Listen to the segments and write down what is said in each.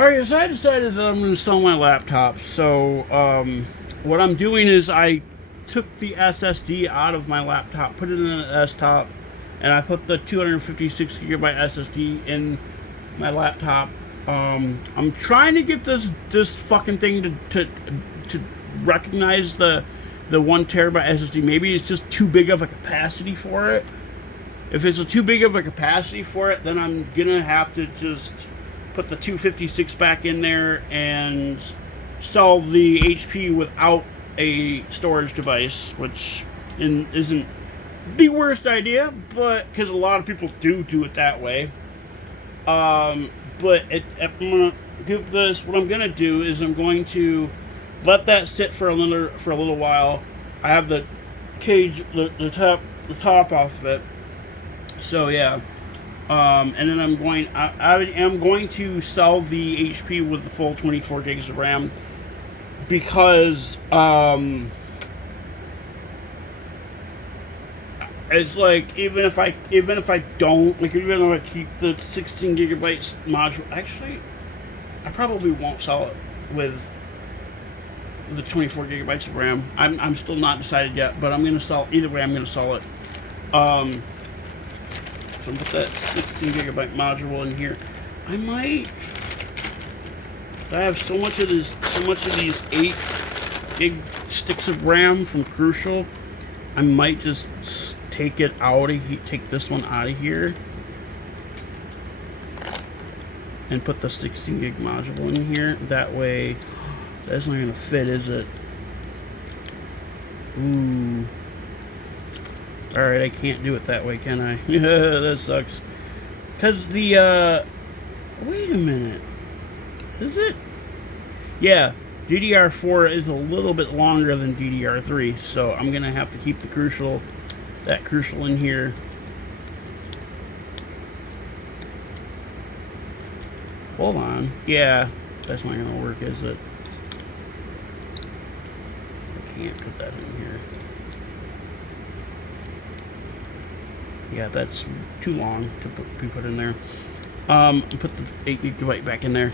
Alright, so I decided that I'm going to sell my laptop. So, what I'm doing is I took the SSD out of my laptop, put it in the desktop, and I put the 256 gigabyte SSD in my laptop. I'm trying to get this fucking thing to recognize the 1 terabyte SSD. Maybe it's just too big of a capacity for it. If it's too big of a capacity for it, then I'm gonna have to just put the 256 back in there and sell the HP without a storage device, which isn't the worst idea, but because a lot of people do it that way. But I'm gonna do this. What I'm gonna do is I'm going to let that sit for a little while. I have the cage, the top off of it. So yeah, and then I am going to sell the HP with the full 24 gigs of RAM because it's like even if I don't like even if I keep the 16 gigabytes module, actually I probably won't sell it with the 24 gigabytes of RAM. I'm still not decided yet, but I'm gonna sell either way. I'm gonna sell it. So I'm gonna put that 16 gigabyte module in here. I might, if I have so much of these 8 gig sticks of RAM from Crucial, I might just take it out of take this one out of here and put the 16 gig module in here. That way, that's not gonna fit, is it? Ooh. Alright, I can't do it that way, can I? That sucks. Because the, wait a minute. Is it? Yeah, DDR4 is a little bit longer than DDR3, so I'm going to have to keep the that Crucial in here. Hold on. Yeah, that's not going to work, is it? I can't put that in here. Yeah, that's too long to be put in there. Put the 8 gigabyte back in there.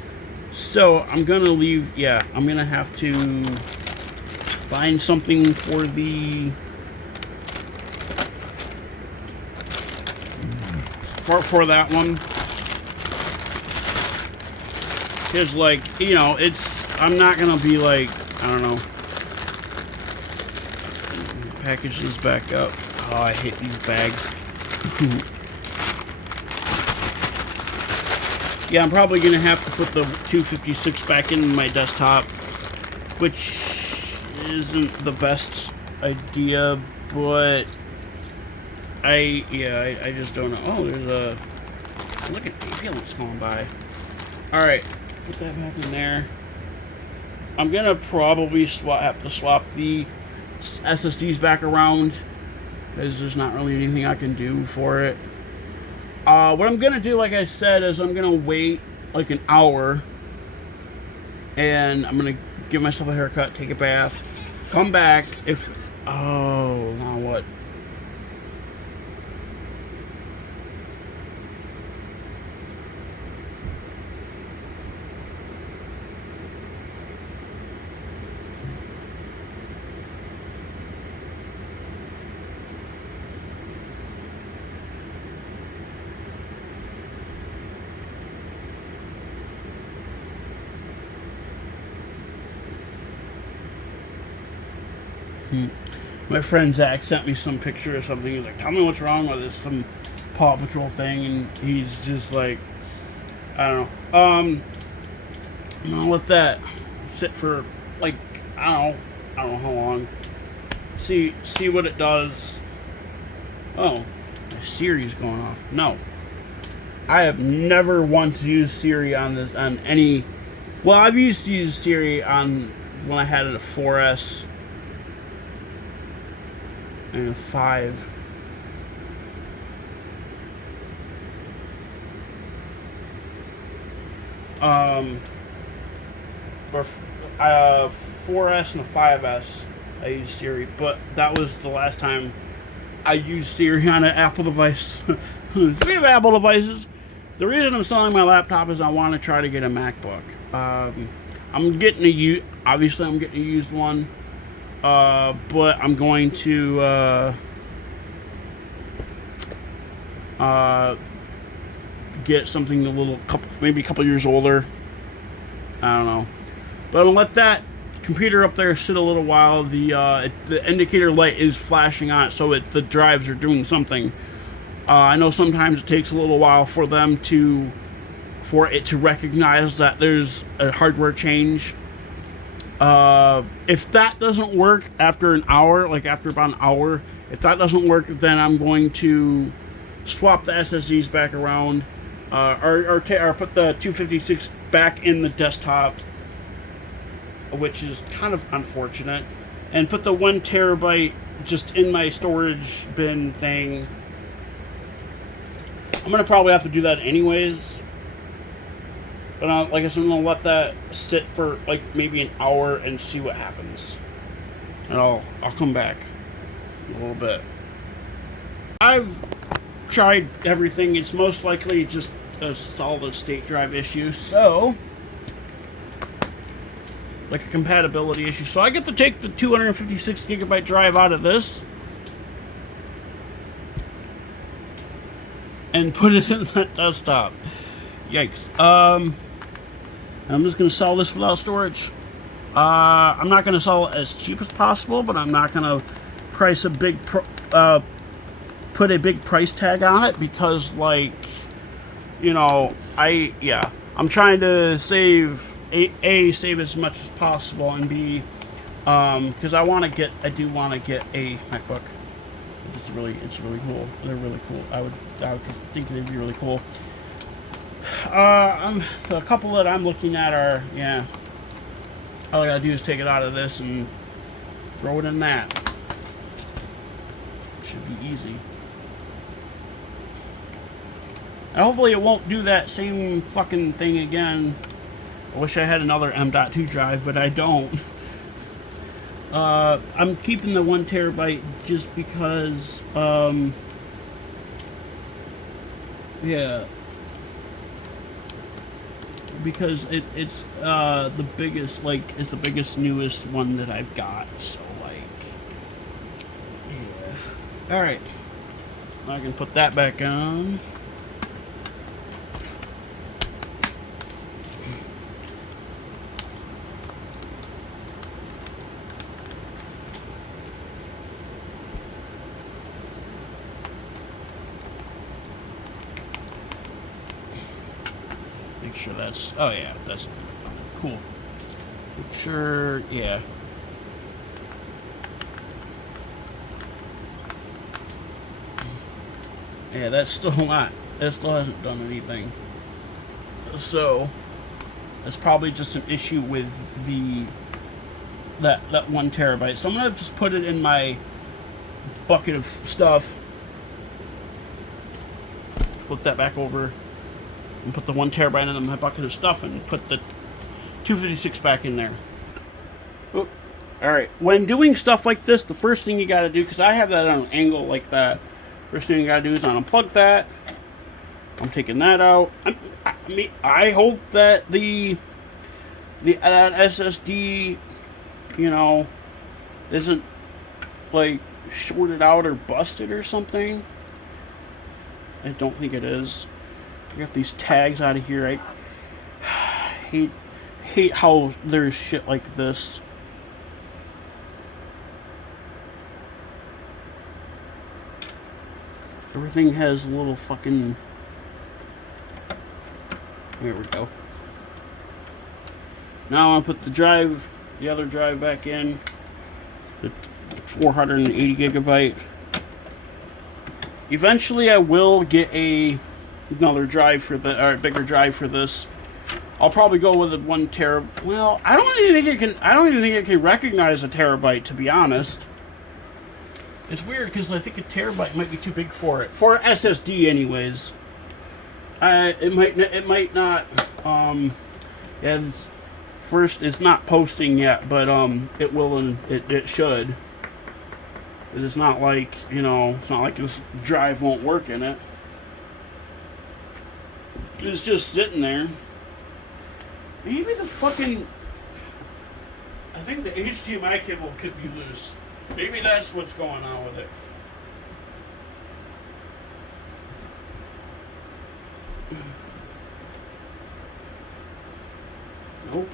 So I'm gonna leave. Yeah, I'm gonna have to find something for the for that one. Because like, you know, I'm not gonna be like, I don't know. Package this back up. Oh, I hate these bags. Yeah, I'm probably going to have to put the 256 back in my desktop, which isn't the best idea, but I just don't know. Oh, there's a, look at ambulance going by. Alright, put that back in there. I'm going to probably have to swap the SSDs back around, because there's not really anything I can do for it. What I'm gonna do, like I said, is I'm gonna wait like an hour, and I'm gonna give myself a haircut, take a bath, come back. Oh, now what? My friend Zach sent me some picture or something. He's like, tell me what's wrong with this, some Paw Patrol thing, and he's just like, I don't know. I'm gonna let that sit for like, I don't know how long. See what it does. Oh, my Siri's going off. No, I have never once used Siri on any. Well, I've used to use Siri on when I had a 4S. And a 5. For 4S and a 5S, I used Siri, but that was the last time I used Siri on an Apple device. Speaking of Apple devices, The reason I'm selling my laptop is I want to try to get a MacBook. I'm getting obviously I'm getting a used one, but I'm going to get something maybe a couple years older. I don't know, but I'm gonna let that computer up there sit a little while. The indicator light is flashing on it, so the drives are doing something. I know sometimes it takes a little while for it to recognize that there's a hardware change. If that doesn't work after an hour, like after about an hour, if that doesn't work, then I'm going to swap the SSDs back around, or put the 256 back in the desktop, which is kind of unfortunate, and put the 1 terabyte just in my storage bin thing. I'm gonna probably have to do that anyways, but like I said, I'm gonna let that sit for like maybe an hour and see what happens, and I'll come back in a little bit. I've tried everything. It's most likely just a solid state drive issue, so like a compatibility issue. So I get to take the 256 gigabyte drive out of this and put it in that desktop. Yikes. I'm just going to sell this without storage. I'm not going to sell it as cheap as possible, but I'm not going to put a big price tag on it because, like, you know, I'm trying to save as much as possible, and B, because I do want to get a MacBook. It's really cool. They're really cool. I would think they'd be really cool. A couple that I'm looking at are, all I gotta do is take it out of this and throw it in that. Should be easy. And hopefully it won't do that same fucking thing again. I wish I had another M.2 drive, but I don't. I'm keeping the 1 terabyte just because, because it's the biggest, it's the biggest, newest one that I've got. So, all right, I can put that back on. Make sure that's, oh yeah, that's cool. Make sure, yeah. Yeah, that still hasn't done anything. So that's probably just an issue with that 1 terabyte. So I'm gonna just put it in my bucket of stuff. Flip that back over and put the 1 terabyte in my bucket of stuff and put the 256 back in there. Oop. All right. When doing stuff like this, the first thing you got to do, because I have that on an angle like that, first thing you got to do is unplug that. I'm taking that out. I hope that that SSD, isn't like shorted out or busted or something. I don't think it is. I got these tags out of here. I hate how there's shit like this. Everything has a little fucking... There we go. Now I'm gonna put the other drive back in. The 480 gigabyte. Eventually I will get another drive for or bigger drive for this. I'll probably go with a 1 terabyte. Well, I don't even think it can recognize a terabyte, to be honest. It's weird because I think a terabyte might be too big for it. For SSD anyways. It might not first it's not posting yet, but it will, and it should. It's not like, it's not like this drive won't work in it. is just sitting there. Maybe the fucking... I think the HDMI cable could be loose. Maybe that's what's going on with it. Nope.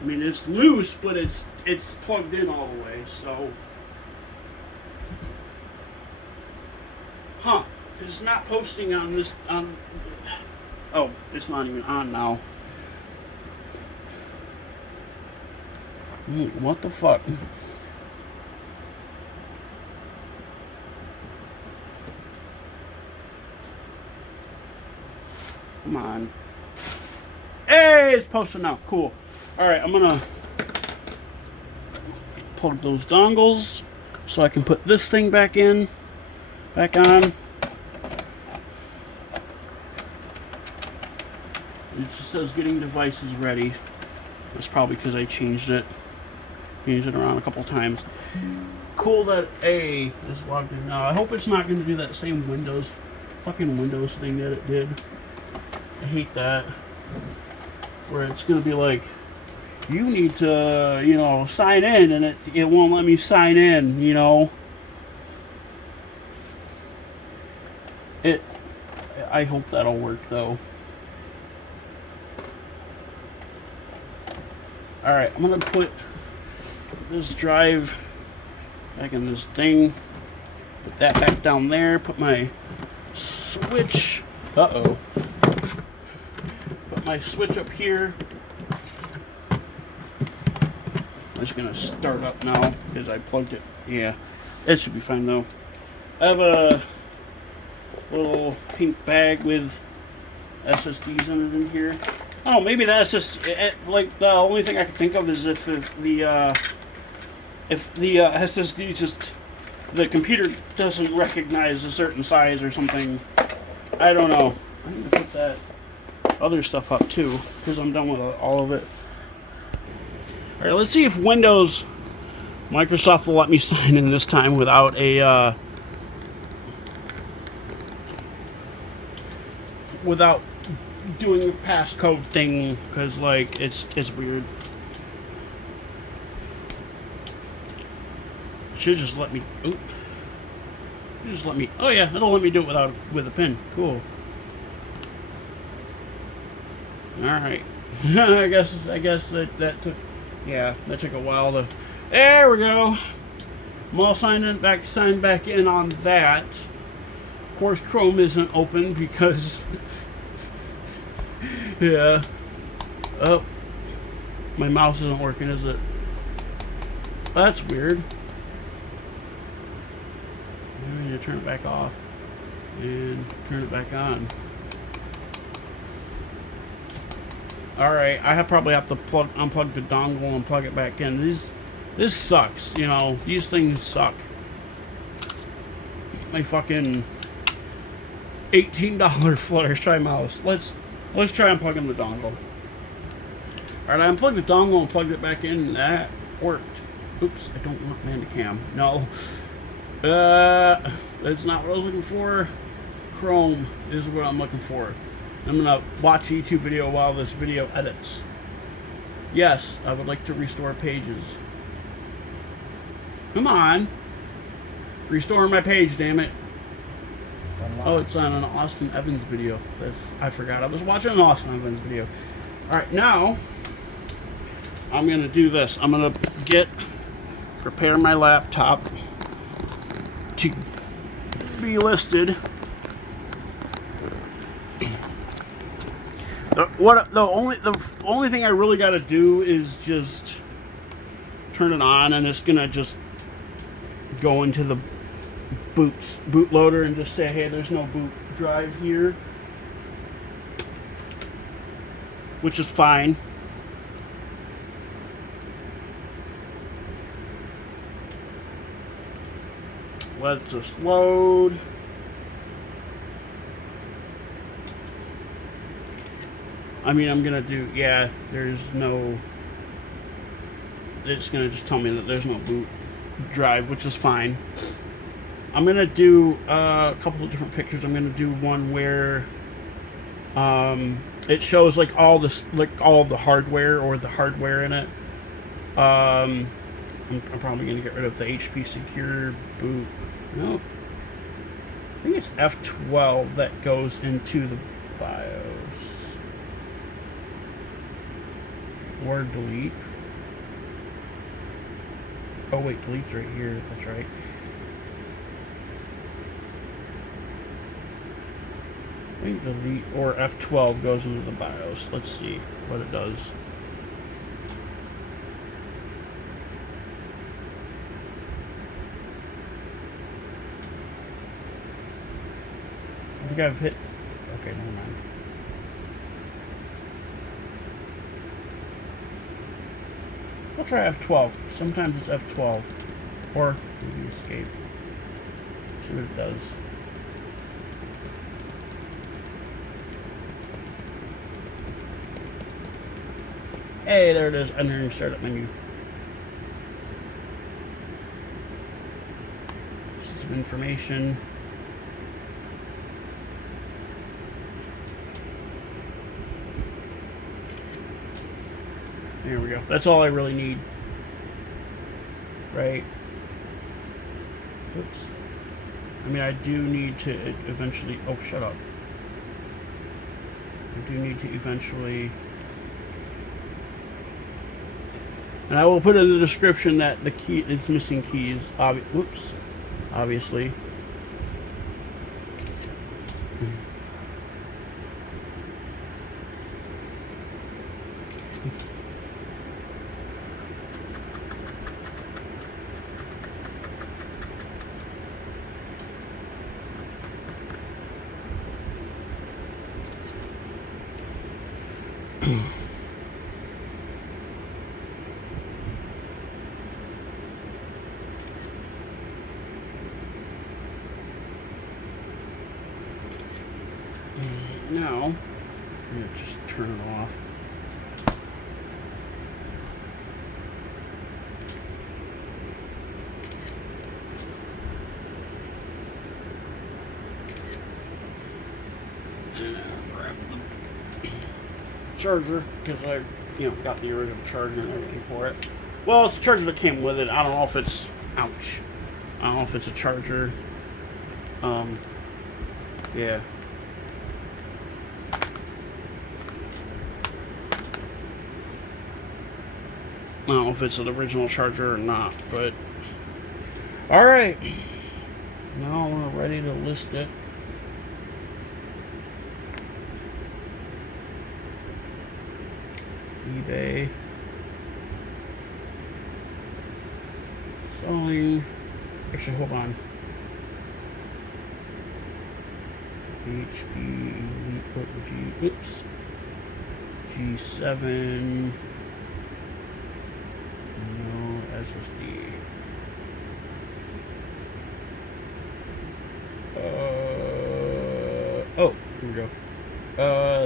I mean, it's loose, but it's plugged in all the way, so... Huh. Because it's not posting on this... Oh, it's not even on now. What the fuck? Come on. Hey, it's posted now. Cool. Alright, I'm gonna plug those dongles so I can put this thing back in. Back on. It just says getting devices ready. That's probably because I changed it around a couple times. Cool that A is logged in now. I hope it's not going to do that same fucking Windows thing that it did. I hate that. Where it's going to be like, you need to, you know, sign in, and it won't let me sign in, you know. I hope that'll work though. Alright, I'm gonna put this drive back in this thing. Put that back down there. Put my switch. Put my switch up here. I'm just gonna start up now because I plugged it. Yeah, it should be fine though. I have a little pink bag with SSDs in it in here. Oh, maybe that's just like the only thing I can think of is if the SSD just the computer doesn't recognize a certain size or something. I don't know. I'm gonna put that other stuff up too because I'm done with all of it. All right, let's see if Microsoft will let me sign in this time without a without doing the passcode thing, because like it's weird. It should just let me. Ooh, just let me. Oh yeah, it'll let me do it with a pin. Cool. All right. I guess that took. Yeah, that took a while to. There we go. I'm all signed back in on that. Of course, Chrome isn't open because. Yeah. Oh. My mouse isn't working, is it? That's weird. I need to turn it back off and turn it back on. Alright, probably have to unplug the dongle and plug it back in. This sucks, you know. These things suck. My fucking $18 Fluttershy mouse. Let's try unplugging the dongle. Alright, I unplugged the dongle and plugged it back in, and that worked. Oops, I don't want Bandicam. No. That's not what I was looking for. Chrome is what I'm looking for. I'm gonna watch a YouTube video while this video edits. Yes, I would like to restore pages. Come on. Restore my page, damn it. Oh, it's on an Austin Evans video. I forgot. I was watching an Austin Evans video. Alright, now I'm gonna do this. I'm gonna prepare my laptop to be listed. The only thing I really got to do is just turn it on, and it's gonna just go into the bootloader and just say, hey, there's no boot drive here, which is fine. Let's just load. I mean, I'm gonna do, yeah, there's no, it's gonna just tell me that there's no boot drive, which is fine. I'm gonna do a couple of different pictures. I'm gonna do one where It shows like all this, like all of the hardware or the hardware in it. I'm probably gonna get rid of the HP Secure Boot. No, I think it's F12 that goes into the BIOS. Or delete. Oh wait, delete's right here. That's right. I think delete or F12 goes into the BIOS. Let's see what it does. I think I've hit. Okay, never mind. I'll try F12. Sometimes it's F12. Or maybe escape. See what it does. Hey, there it is. Entering startup menu. This is some information. There we go. That's all I really need. Right? Oops. I mean, I do need to eventually... Oh, shut up. I do need to eventually... And I will put in the description that the key is missing keys. Whoops. Obviously. Now, I'm going to just turn it off. And grab the charger, because I, got the original charger and everything for it. Well, it's the charger that came with it. I don't know if it's, ouch. I don't know if it's a charger. Yeah. I don't know if it's an original charger or not, but alright. Now we're ready to list it. eBay. Selling. Actually, hold on. HP. Oops. G7. No SSD. Oh, here we go.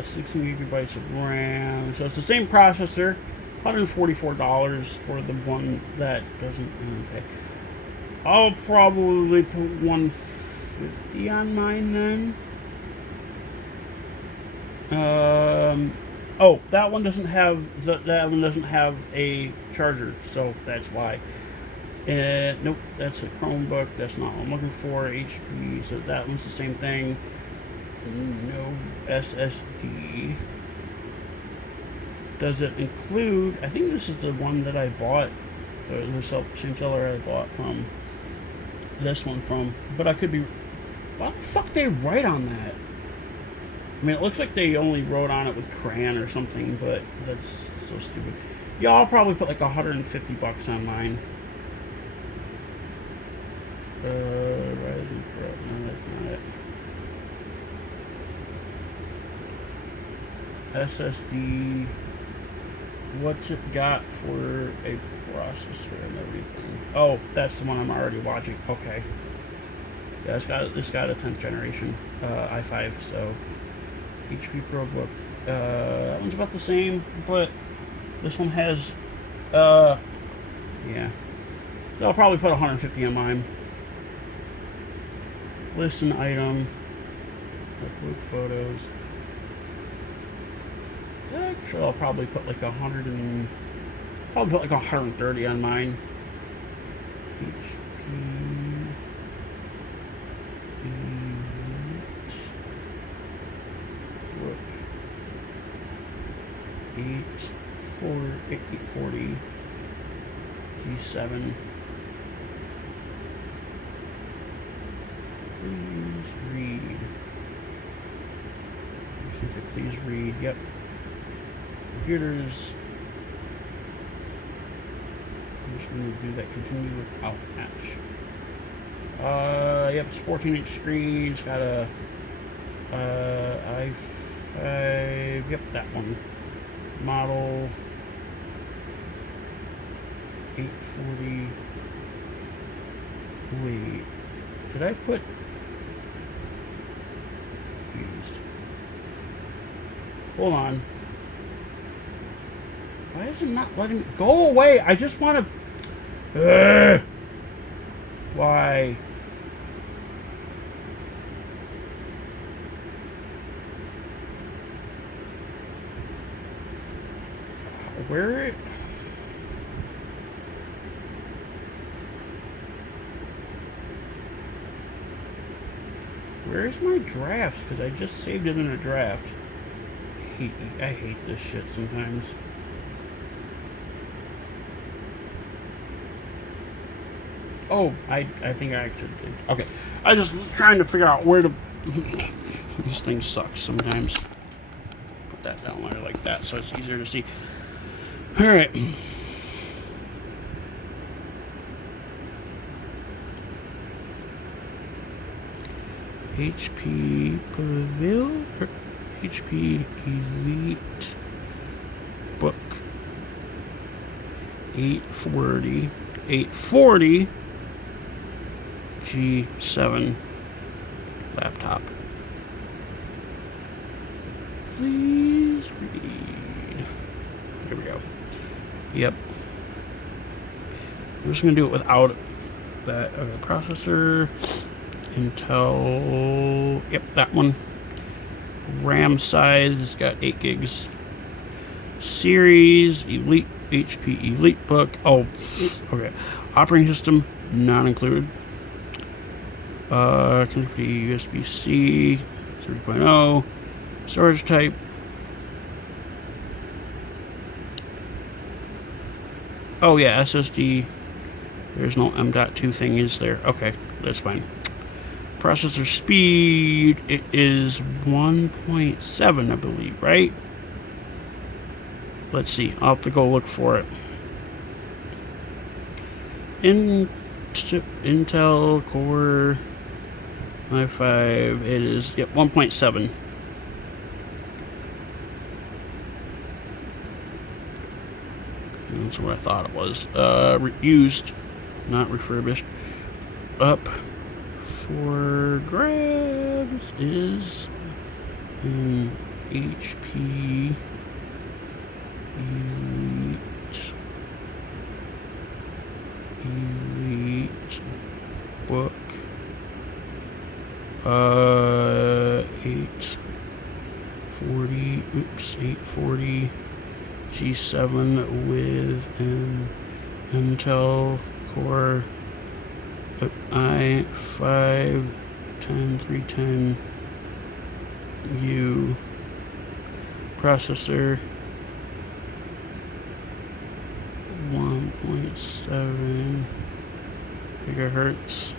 16 gigabytes of RAM. So it's the same processor. $144 for the one that doesn't. Okay. I'll probably put 150 on mine then. Oh, that one doesn't have a charger, so that's why. Nope, that's a Chromebook. That's not what I'm looking for. HP, so that one's the same thing. No SSD. Does it include? I think this is the one that I bought. The same seller I bought from. This one from, but I could be. What the fuck they write on that? I mean, it looks like they only wrote on it with crayon or something, but that's so stupid. Yeah, I'll probably put like $150 on mine. Ryzen Pro. No, that's not it. SSD. What's it got for a processor and everything? Oh, that's the one I'm already watching. Okay. Yeah, it's got a 10th generation i5, so HP ProBook. That one's about the same, but this one has yeah. So I'll probably put 150 on mine. List an item. Upload photos. Actually, I'll probably put like 130 on mine. HP 840 G7. Please read. Please read. Yep. Computers. I'm just going to do that. Continue without patch. Yep. It's 14-inch screen. It's got a i5. Yep, that one. Model 840. Wait. Did I put used? Hold on. Why is it not letting me go away? I just want to. Why? Where? Where's my drafts? Because I just saved it in a draft. I hate this shit sometimes. Oh, I think I actually did. Okay. I just trying to figure out where to... These things suck sometimes. Put that down like that so it's easier to see. Alright. HP Pavilion, or HP Elite Book 840 G7 laptop. Please read. Here we go. Yep. I'm just going to do it without that processor. Intel. Yep, that one. RAM size got 8 gigs. Series Elite HP Elite Book. Oh, okay. Operating system not included. Connectivity USB-C 3.0. Storage type. Oh yeah, SSD. There's no M.2 thing, is there? Okay, that's fine. Processor speed, it is 1.7, I believe, right? Let's see. I'll have to go look for it. Intel Core i5, it is, yep, 1.7. That's what I thought it was. Used, not refurbished. Up for grabs is an HP Elite Book 840 G7 with an Intel Core i5 10310U processor, 1.7 gigahertz,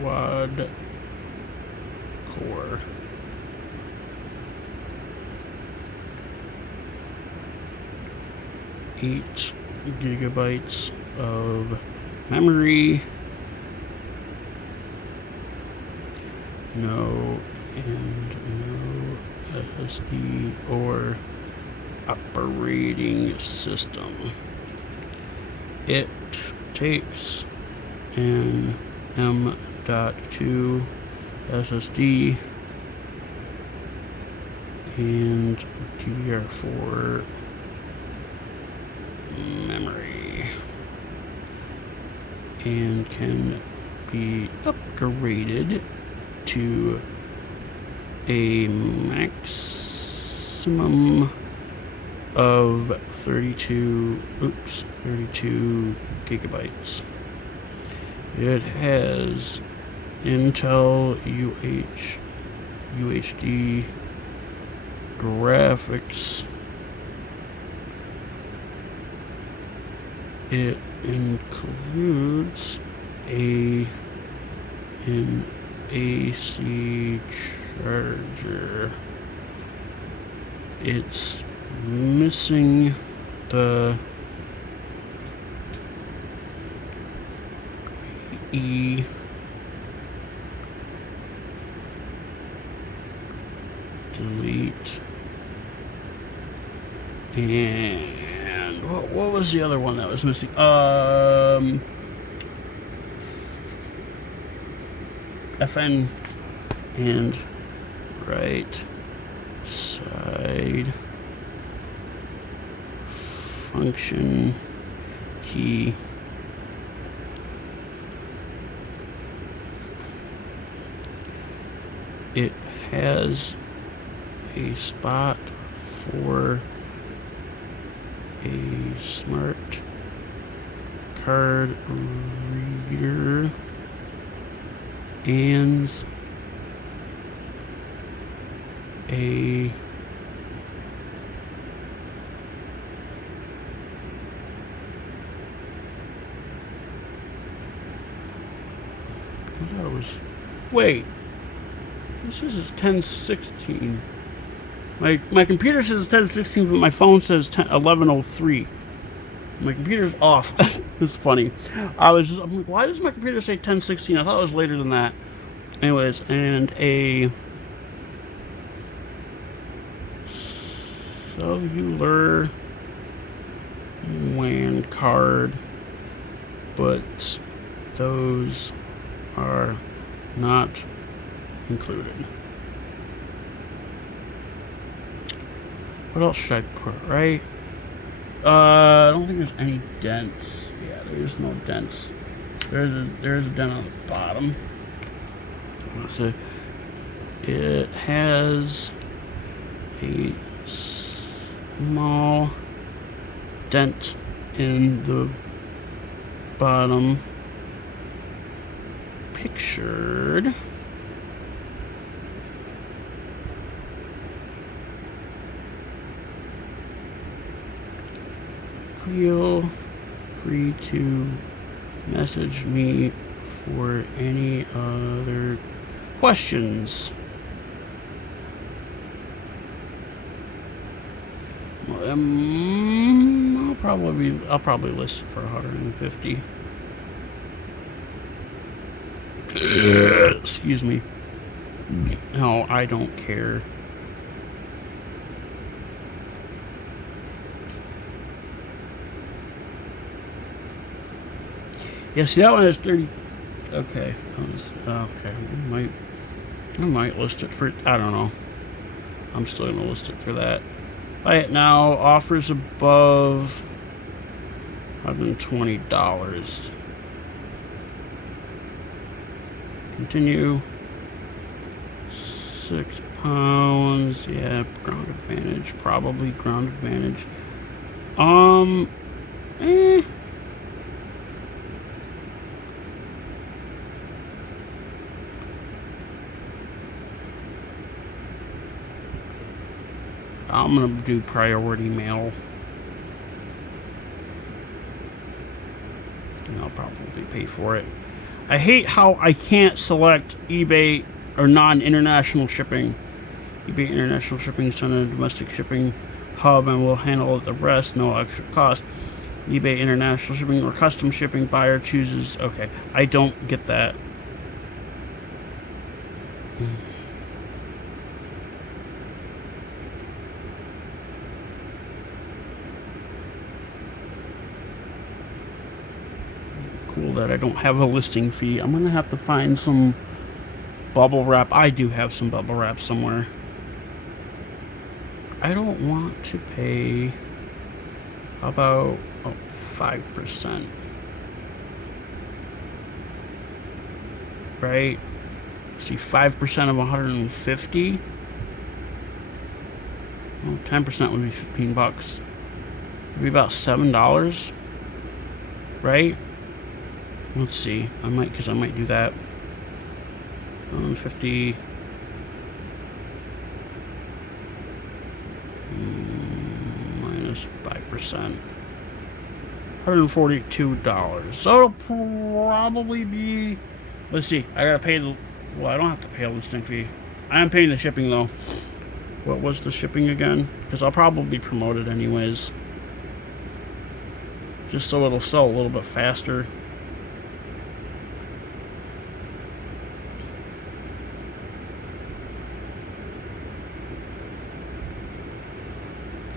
quad core. Eight gigabytes of memory. No SSD or operating system. It takes an M.2 SSD and DDR4 memory and can be upgraded to a max maximum of 32 gigabytes. It has Intel UHD graphics. It includes an AC charger. It's missing the delete, and what was the other one that was missing? FN and right side function key. It has a spot for a smart card reader and a wait, this says it's 1016. My computer says it's 1016, but my phone says 1103. My computer's off. It's funny. I'm like, why does my computer say 1016? I thought it was later than that. Anyways, and a cellular WAN card, but those are not included. What else should I put, right? I don't think there's any dents. Yeah, there's no dents. There's a dent on the bottom. So it has a small dent in the bottom pictured. Feel free to message me for any other questions. I'll probably list it for 150. Excuse me. No, I don't care. Yeah, see, that one has 30. Okay. Okay. I might list it for, I don't know. I'm still going to list it for that. Buy it now. Offers above $120. Continue. 6 pounds. Yeah, ground advantage. Probably ground advantage. I'm gonna do priority mail. And I'll probably pay for it. I hate how I can't select eBay or non-international shipping. eBay international shipping, send a domestic shipping hub and we'll handle the rest, no extra cost. eBay international shipping or custom shipping, buyer chooses. Okay, I don't get that. Cool that I don't have a listing fee. I'm gonna have to find some bubble wrap. I do have some bubble wrap somewhere. I don't want to pay about 5%. Right? See, 5% of 150. Well, 10% would be 15 bucks. It'd be about $7, right? Let's see. I might do that. 150 minus 5%. $142. So it'll probably be. Let's see. I gotta pay the. Well, I don't have to pay a listing fee. I am paying the shipping though. What was the shipping again? Because I'll probably promote it anyways. Just so it'll sell a little bit faster.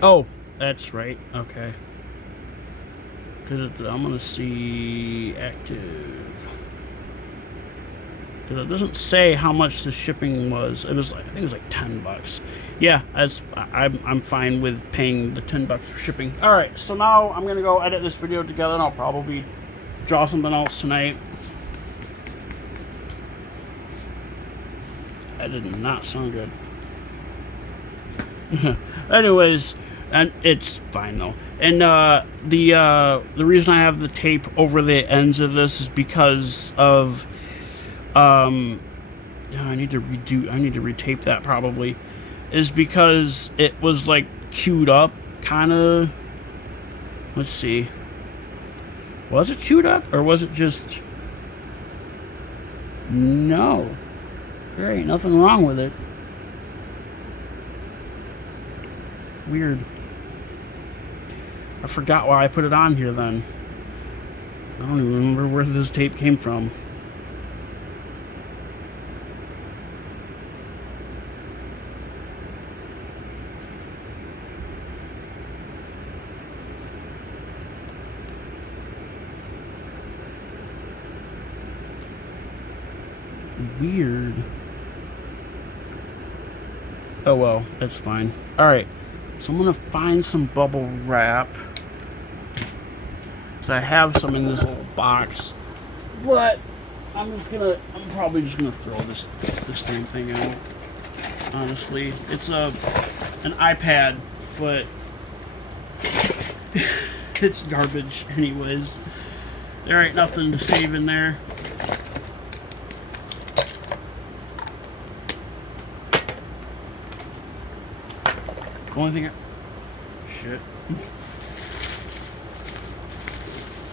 Oh, that's right. Okay. Because I'm going to see active. Because it doesn't say how much the shipping was. It was, I think it was like 10 bucks. Yeah, I'm fine with paying the 10 bucks for shipping. All right, so now I'm going to go edit this video together, and I'll probably draw something else tonight. That did not sound good. Anyways, and it's fine though. And the reason I have the tape over the ends of this is because of I need to retape that probably, is because it was like chewed up kind of. Let's see, was it chewed up or was it just, no, there ain't nothing wrong with it. Weird. I forgot why I put it on here then. I don't even remember where this tape came from. Weird. Oh well, that's fine. Alright, so I'm gonna find some bubble wrap. So I have some in this little box. But I'm probably just gonna throw this damn thing out. Honestly. It's an iPad, but it's garbage anyways. There ain't nothing to save in there. The only thing shit.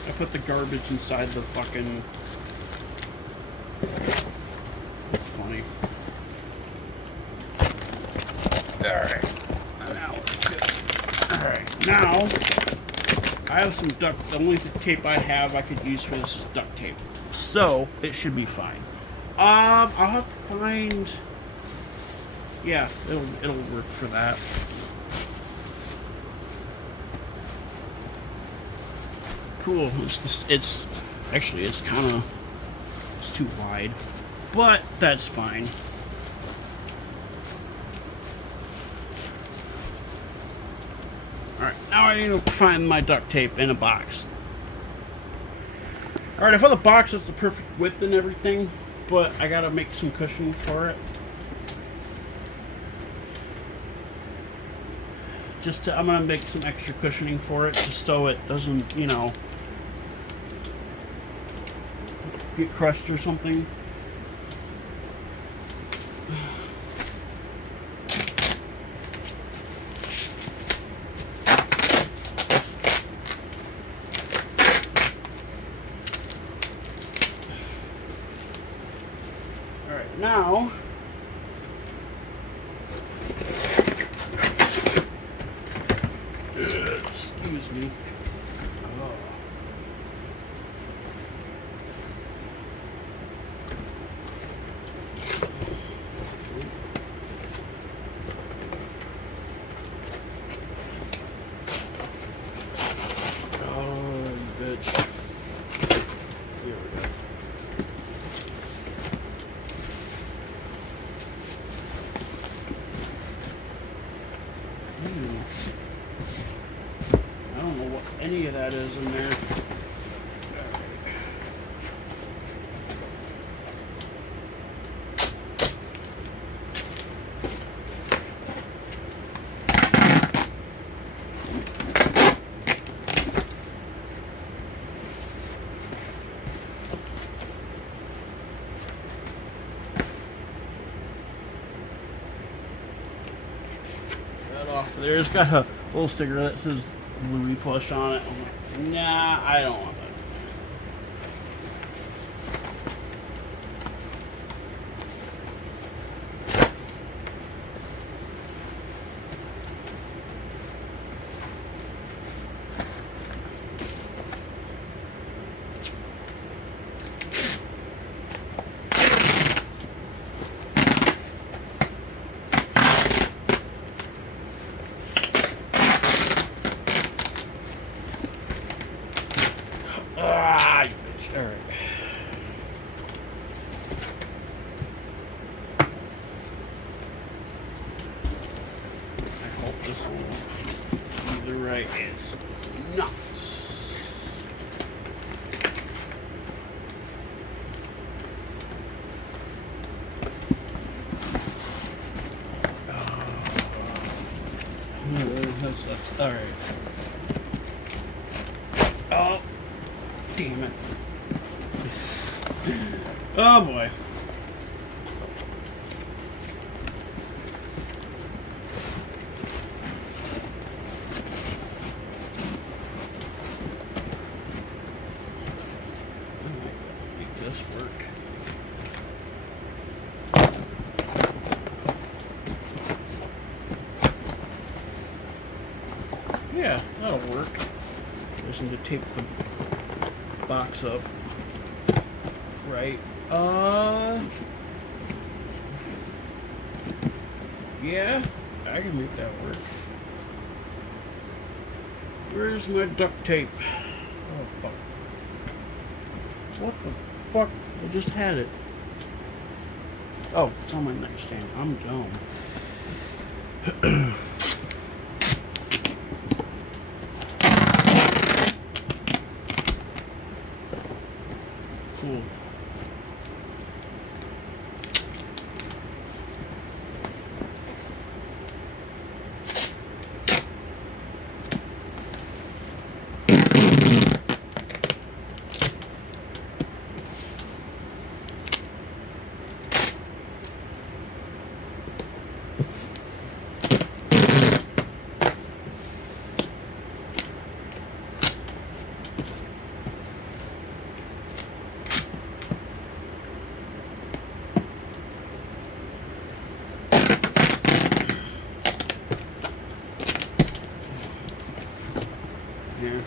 I put the garbage inside the fucking. It's funny. Alright. Now let's go. Alright. Now I have some duct. The only tape I have I could use for this is duct tape. So it should be fine. I'll have to find. Yeah, it'll work for that. Cool. It's actually kind of too wide, but that's fine. All right, now I need to find my duct tape in a box. All right, I found the box that's the perfect width and everything, but I gotta make some cushioning for it. I'm gonna make some extra cushioning for it, just so it doesn't, get crushed or something. All right, now. Excuse me. I don't know what any of that is in there. off there. It's got a little sticker that says Louis Plush on it. I'm like, nah, I don't want that. Ah, you bitch. All right. I hope this will be the right. It's not. That's all right. Oh, damn it. Oh boy. Make this work. Yeah, that'll work. Just need to tape the box up. Right. Yeah, I can make that work. Where's my duct tape? Oh, fuck. What the fuck? I just had it. Oh, it's on my nightstand. I'm dumb. Cool. Yeah.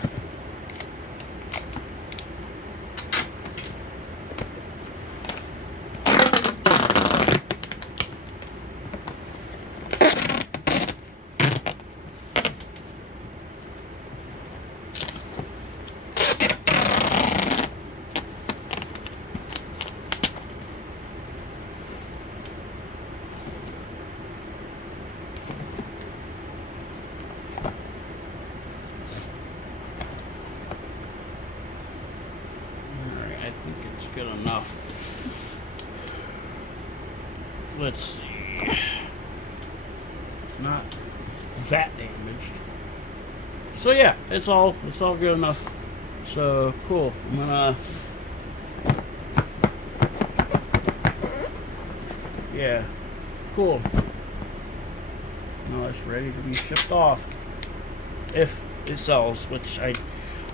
I think it's good enough. Let's see. It's not that damaged. So yeah, it's all good enough. So cool. I'm gonna, yeah, cool. Now it's ready to be shipped off. If it sells, which I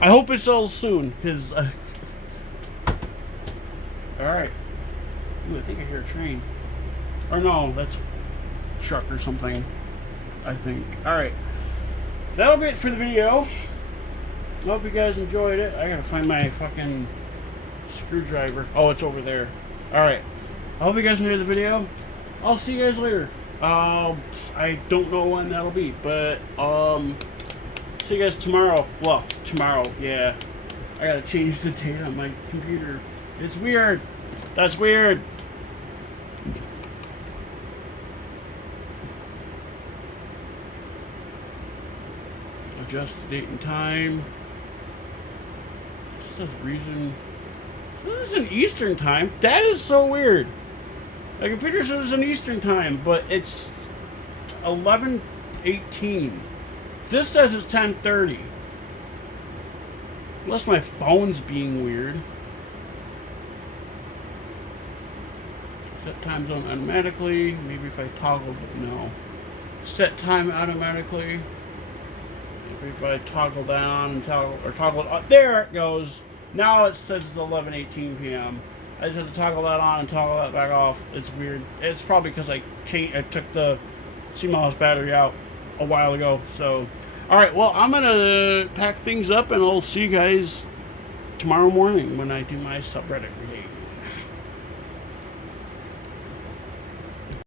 hope it sells soon, because alright. Ooh, I think I hear a train. Or no, that's a truck or something, I think. Alright. That'll be it for the video. I hope you guys enjoyed it. I gotta find my fucking screwdriver. Oh, it's over there. Alright. I hope you guys enjoyed the video. I'll see you guys later. I don't know when that'll be, but, see you guys tomorrow. Well, tomorrow, yeah. I gotta change the date on my computer. It's weird. That's weird. Adjust the date and time. It says reason. So this is an Eastern time. That is so weird. My computer says an Eastern time, but it's 11:18. This says it's 10:30. Unless my phone's being weird. Set time zone automatically. Maybe if I toggle it, no. set time automatically. If I toggle down and toggle up, there it goes. Now it says it's 11:18 p.m. I just have to toggle that on and toggle that back off. It's weird. It's probably because I took the CMOS battery out a while ago. So, all right. Well, I'm gonna pack things up, and I'll see you guys tomorrow morning when I do my subreddit reading.